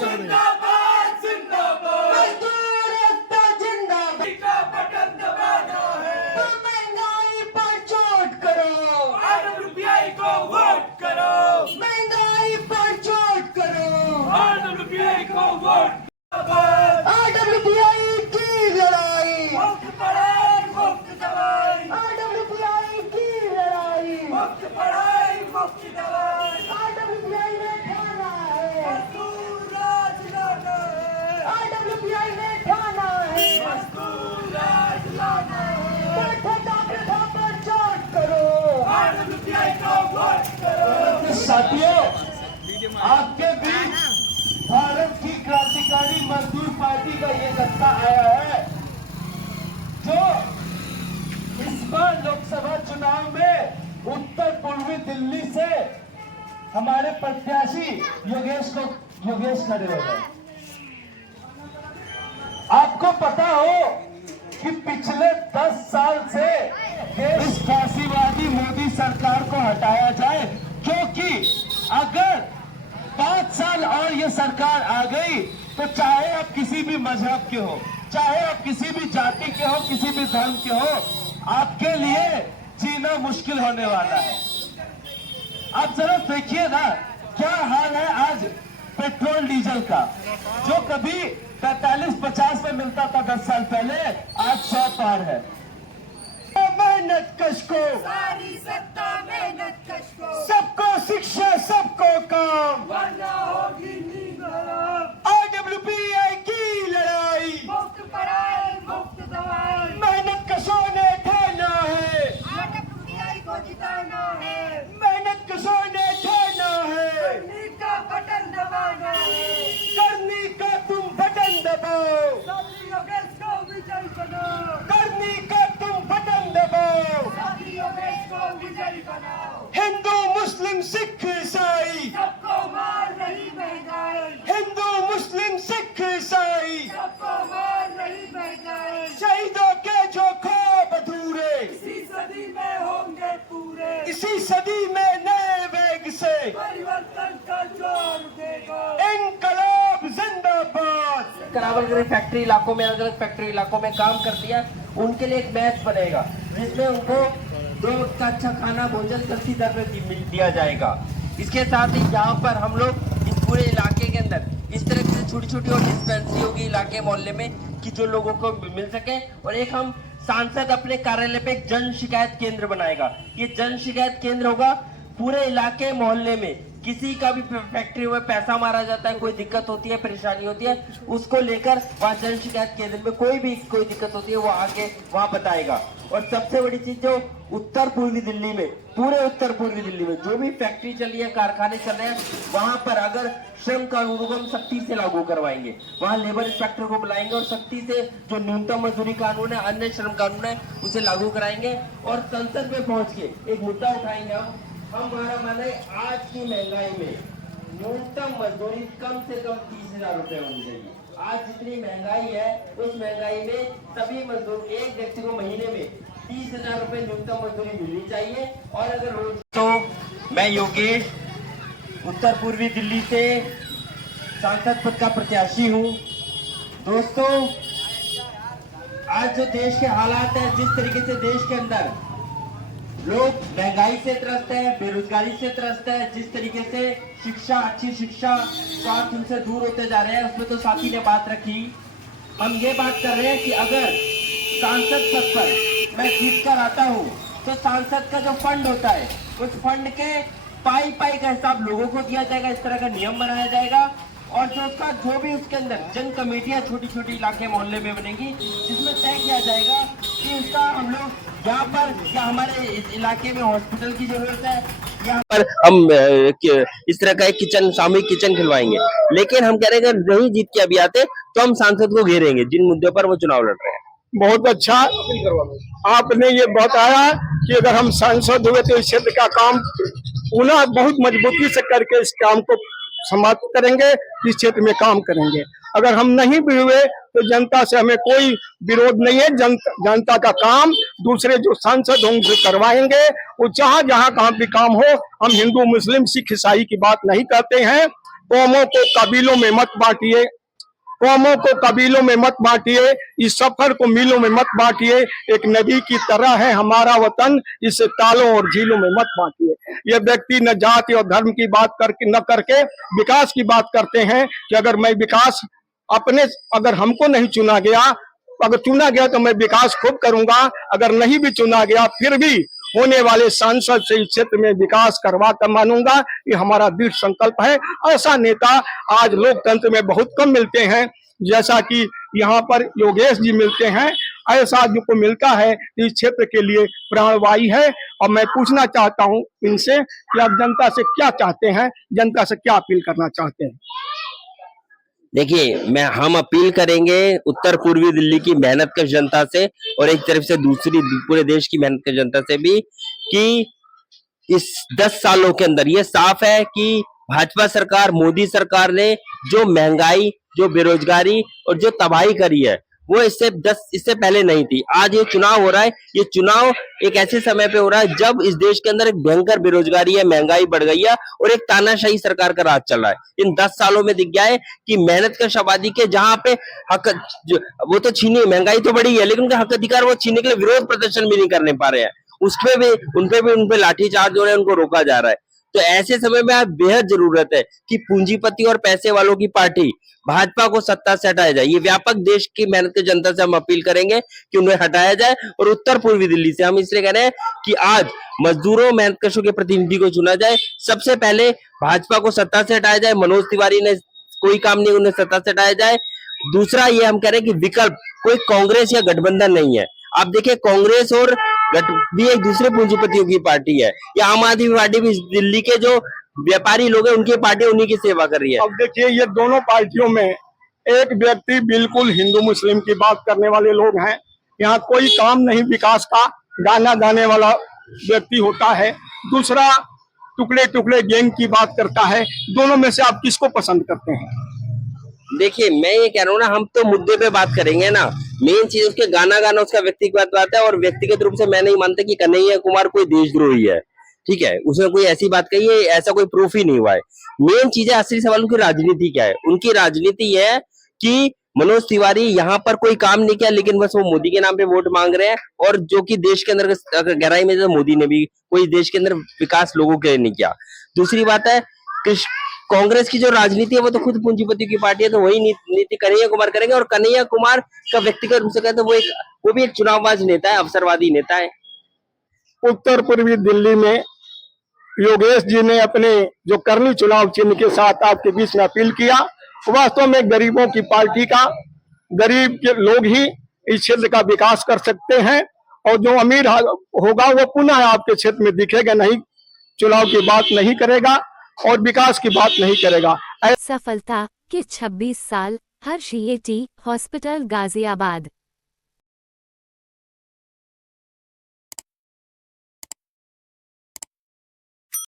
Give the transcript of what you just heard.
जिंदाबाद जिंदाबाद मजदूर एकता जिंदाबाद का बटन दबाना है तो महंगाई पर चोट करो आरडब्ल्यूपीआई को वोट करो महंगाई पर चोट करो आरडब्ल्यूपीआई को वोट आरडब्ल्यूपीआई की लड़ाई मुक्त पढ़ाई मुक्त दवाई आरडब्ल्यूपीआई की लड़ाई मुक्त पढ़ाई मुक्त दवाई आरडब्ल्यूपीआई ने ठाना है मजदूर राज लाना है आरडब्ल्यूपीआई ने ठाना है मजदूर राज लाना है ठेका प्रथा पर चोट करो आरडब्ल्यूपीआई को वोट करो। साथियों, आपके बीच भारत की क्रांतिकारी मजदूर पार्टी का ये सत्ता आया है जो इस बार लोकसभा चुनाव में उत्तर पूर्वी दिल्ली से हमारे प्रत्याशी योगेश खड़े हो गए। आपको पता हो कि पिछले 10 साल से इस फासीवादी मोदी सरकार को हटाया जाए, क्योंकि अगर 5 साल और ये सरकार आ गई तो चाहे आप किसी भी मजहब के हो, चाहे आप किसी भी जाति के हो, किसी भी धर्म के हो, आपके लिए जीना मुश्किल होने वाला है। आप जरा देखिए ना क्या हाल है आज पेट्रोल डीजल का, जो कभी 45-50 में मिलता था 10 साल पहले, आज 100 पार है। मेहनत कश को सारी सत्ता मेहनत कश को सबको शिक्षा सबको काम, वरना होगी नींद हराम आरडब्ल्यूपीआई की लड़ाई मुक्त पढ़ाई मुक्त दवाई मेहनत कशों ने ठाना है आरडब्ल्यूपीआई को जिताना है मेहनत कशों ने ठाना है करनी का बटन दबाना है करनी का तुम बटन दबाओ साथी योगेश को विजयी बनाओ करनी का तुम बटन दबाओ साथी योगेश को विजयी बनाओ हिंदू मुस्लिम सिख ईसाई सबको मार रही महंगाई हिंदू मुस्लिम सिख ईसाई सबको मार रही महंगाई शहीदों के जो ख्वाब अधूरे इसी सदी में होंगे पूरे इसी सदी में नए वेग से परिवर्तन का जोर देगा इनकलाब जिंदाबाद। करावलगढ़ फैक्ट्री इलाकों में, अलग अलग फैक्ट्री इलाकों में काम करती है, उनके लिए एक मैच बनेगा जिसमें उनको 2 वक्त का अच्छा खाना भोजन सस्ती दर में दिया जाएगा। इसके साथ ही यहाँ पर हम लोग इस पूरे इलाके के अंदर इस तरह से छोटी छोटी और डिस्पेंसरी होगी इलाके मोहल्ले में कि जो लोगों को मिल सके। और एक हम सांसद अपने कार्यालय पे एक जन शिकायत केंद्र बनाएगा। ये जन शिकायत केंद्र होगा पूरे इलाके मोहल्ले में, किसी का भी फैक्ट्री में पैसा मारा जाता है, कोई दिक्कत होती है, परेशानी होती है, उसको लेकर वहाँ जन शिकायत केंद्र में कोई दिक्कत होती है वो आके वहाँ बताएगा। और सबसे बड़ी चीज जो उत्तर पूर्वी दिल्ली में, पूरे उत्तर पूर्वी दिल्ली में जो भी फैक्ट्री चली है, कारखाने चल रहे हैं, वहां पर अगर श्रम कानूनों को हम सख्ती से लागू करवाएंगे, वहां लेबर इंस्पेक्टर को बुलाएंगे और सख्ती से जो न्यूनतम मजदूरी कानून है, अन्य श्रम कानून है, उसे लागू कराएंगे। और संसद में पहुंच के एक मुद्दा उठाएंगे हमारा माने आज की महंगाई में न्यूनतम मजदूरी कम से कम 30,000 रुपए होनी चाहिए। आज जितनी महंगाई है उस महंगाई में सभी मजदूर, एक व्यक्ति को महीने में 30,000 रुपए न्यूनतम मजदूरी मिलनी चाहिए। और अगर रोज तो मैं योगेश उत्तर पूर्वी दिल्ली से सांसद पद का प्रत्याशी हूँ। दोस्तों, आज जो देश के हालात है, जिस तरीके से देश के अंदर लोग महंगाई से त्रस्त है, बेरोजगारी से त्रस्त है, जिस तरीके से शिक्षा, अच्छी शिक्षा, स्वास्थ्य उनसे दूर होते जा रहे हैं, उसमें तो साथी ने बात रखी। हम ये बात कर रहे हैं कि अगर सांसद पद पर मैं जीत कर आता हूँ तो सांसद का जो फंड होता है, उस फंड के पाई का हिसाब लोगों को दिया जाएगा। इस तरह का नियम बनाया जाएगा। और जो भी उसके अंदर जन कमेटियां छोटी छोटी इलाके मोहल्ले में बनेगी, जिसमें तय किया जाएगा कि उसका हम लोग यहाँ पर या हमारे इस इलाके में हॉस्पिटल की जरूरत है, यहाँ पर हम इस तरह का एक किचन, सामूहिक किचन खिलवाएंगे। लेकिन हम कह रहे हैं अगर नहीं जीत के अभी आते तो हम सांसद को घेरेंगे जिन मुद्दों पर वो चुनाव लड़ रहे हैं। बहुत अच्छा आपने ये बताया कि अगर हम सांसद हुए तो इस क्षेत्र का काम पुनः बहुत मजबूती से करके इस काम को समाप्त करेंगे, इस क्षेत्र में काम करेंगे। अगर हम नहीं भी हुए तो जनता से हमें कोई विरोध नहीं है। जनता का काम दूसरे जो सांसद होंगे उनसे करवाएंगे। वो जहाँ जहाँ कहाँ भी काम हो, हम हिंदू मुस्लिम सिख ईसाई की बात नहीं करते हैं। कौमों को कबीलों में मत बांटिए, कौमों को कबीलों में मत बांटिए, इस सफर को मीलों में मत बांटिए। एक नदी की तरह है हमारा वतन, इसे तालों और झीलों में मत बांटिए। ये व्यक्ति न जाति और धर्म की बात करके न करके विकास की बात करते हैं कि अगर मैं विकास अगर हमको नहीं चुना गया, अगर चुना गया तो मैं विकास खूब करूंगा, अगर नहीं भी चुना गया फिर भी होने वाले सांसद से इस क्षेत्र में विकास करवा कर मानूंगा। ये हमारा दृढ़ संकल्प है। ऐसा नेता आज लोकतंत्र में बहुत कम मिलते हैं, जैसा कि यहाँ पर योगेश जी मिलते हैं। ऐसा जो को मिलता है इस क्षेत्र के लिए प्राणवायु है। और मैं पूछना चाहता हूँ इनसे कि आप जनता से क्या चाहते हैं, जनता से क्या अपील करना चाहते हैं? देखिए, हम अपील करेंगे उत्तर पूर्वी दिल्ली की मेहनत कश जनता से और एक तरफ से दूसरी पूरे देश की मेहनत कश जनता से भी कि इस 10 सालों के अंदर ये साफ है कि भाजपा सरकार, मोदी सरकार ने जो महंगाई, जो बेरोजगारी और जो तबाही करी है वो इससे पहले नहीं थी। आज ये चुनाव हो रहा है, ये चुनाव एक ऐसे समय पे हो रहा है जब इस देश के अंदर एक भयंकर बेरोजगारी है, महंगाई बढ़ गई है और एक तानाशाही सरकार का राज चल रहा है। इन 10 सालों में दिख गया है कि मेहनत कश आबादी के जहां पे हक वो तो छीनी, महंगाई तो बढ़ी है लेकिन उनके हक अधिकार वो छीनने के लिए विरोध प्रदर्शन भी नहीं करने पा रहे हैं। उन पे लाठीचार्ज हो रहे हैं, उनको रोका जा रहा है। तो ऐसे समय में आज बेहद जरूरत है कि पूंजीपति और पैसे वालों की पार्टी भाजपा को सत्ता से हटाया जाए। ये व्यापक देश की मेहनत की जनता से हम अपील करेंगे कि उन्हें हटाया जाए। और उत्तर पूर्वी दिल्ली से हम इसलिए कह रहे हैं कि आज मजदूरों, मेहनतकशों के प्रतिनिधि को चुना जाए। सबसे पहले भाजपा को सत्ता से हटाया जाए। मनोज तिवारी ने कोई काम नहीं, उन्हें सत्ता से हटाया जाए। दूसरा ये हम कह रहे हैं कि विकल्प कोई कांग्रेस या गठबंधन नहीं है। आप देखिए, कांग्रेस और भी एक दूसरे पूंजीपतियों की पार्टी है। या आम आदमी पार्टी भी दिल्ली के जो व्यापारी लोग हैं उनकी पार्टी उन्हीं की सेवा कर रही है। अब देखिए, ये दोनों पार्टियों में एक व्यक्ति बिल्कुल हिंदू मुस्लिम की बात करने वाले लोग हैं। यहाँ कोई काम नहीं विकास का, गाना गाने वाला व्यक्ति होता है। दूसरा टुकड़े टुकड़े गैंग की बात करता है। दोनों में से आप किसको पसंद करते हैं? देखिए, मैं ये कह रहा हूँ ना, हम तो मुद्दे पे बात करेंगे ना। मेन चीज उसके गाना उसका व्यक्तिगत बात है। और व्यक्तिगत रूप से मैं नहीं मानता कि कन्हैया कुमार कोई देशद्रोही है। ठीक है, उसने कोई ऐसी बात कही है, ऐसा कोई प्रूफ ही नहीं हुआ है। मेन चीज है, असली सवाल उनकी राजनीति क्या है। उनकी राजनीति है कि मनोज तिवारी यहाँ पर कोई काम नहीं किया लेकिन बस वो मोदी के नाम पे वोट मांग रहे हैं। और जो कि देश के अंदर गहराई में मोदी ने भी कोई देश के अंदर विकास लोगों के लिए नहीं किया। दूसरी बात है, कांग्रेस की जो राजनीति है वो तो खुद पूंजीपति की पार्टी है, तो वही नीति कन्हैया कुमार करेंगे। और कन्हैया कुमार का व्यक्तिगत रूप से कहते हैं वो भी एक चुनावबाज नेता है, अवसरवादी नेता है। उत्तर पूर्वी दिल्ली में योगेश जी ने अपने जो करनी चुनाव चिन्ह के साथ आपके बीच में अपील किया। वास्तव में गरीबों की पार्टी का, गरीब के लोग ही इस क्षेत्र का विकास कर सकते हैं। और जो अमीर होगा वो पुनः आपके क्षेत्र में दिखेगा नहीं, चुनाव की बात नहीं करेगा और विकास की बात नहीं करेगा। सफलता के 26 साल, हर्ष येटी, हॉस्पिटल गाजियाबाद।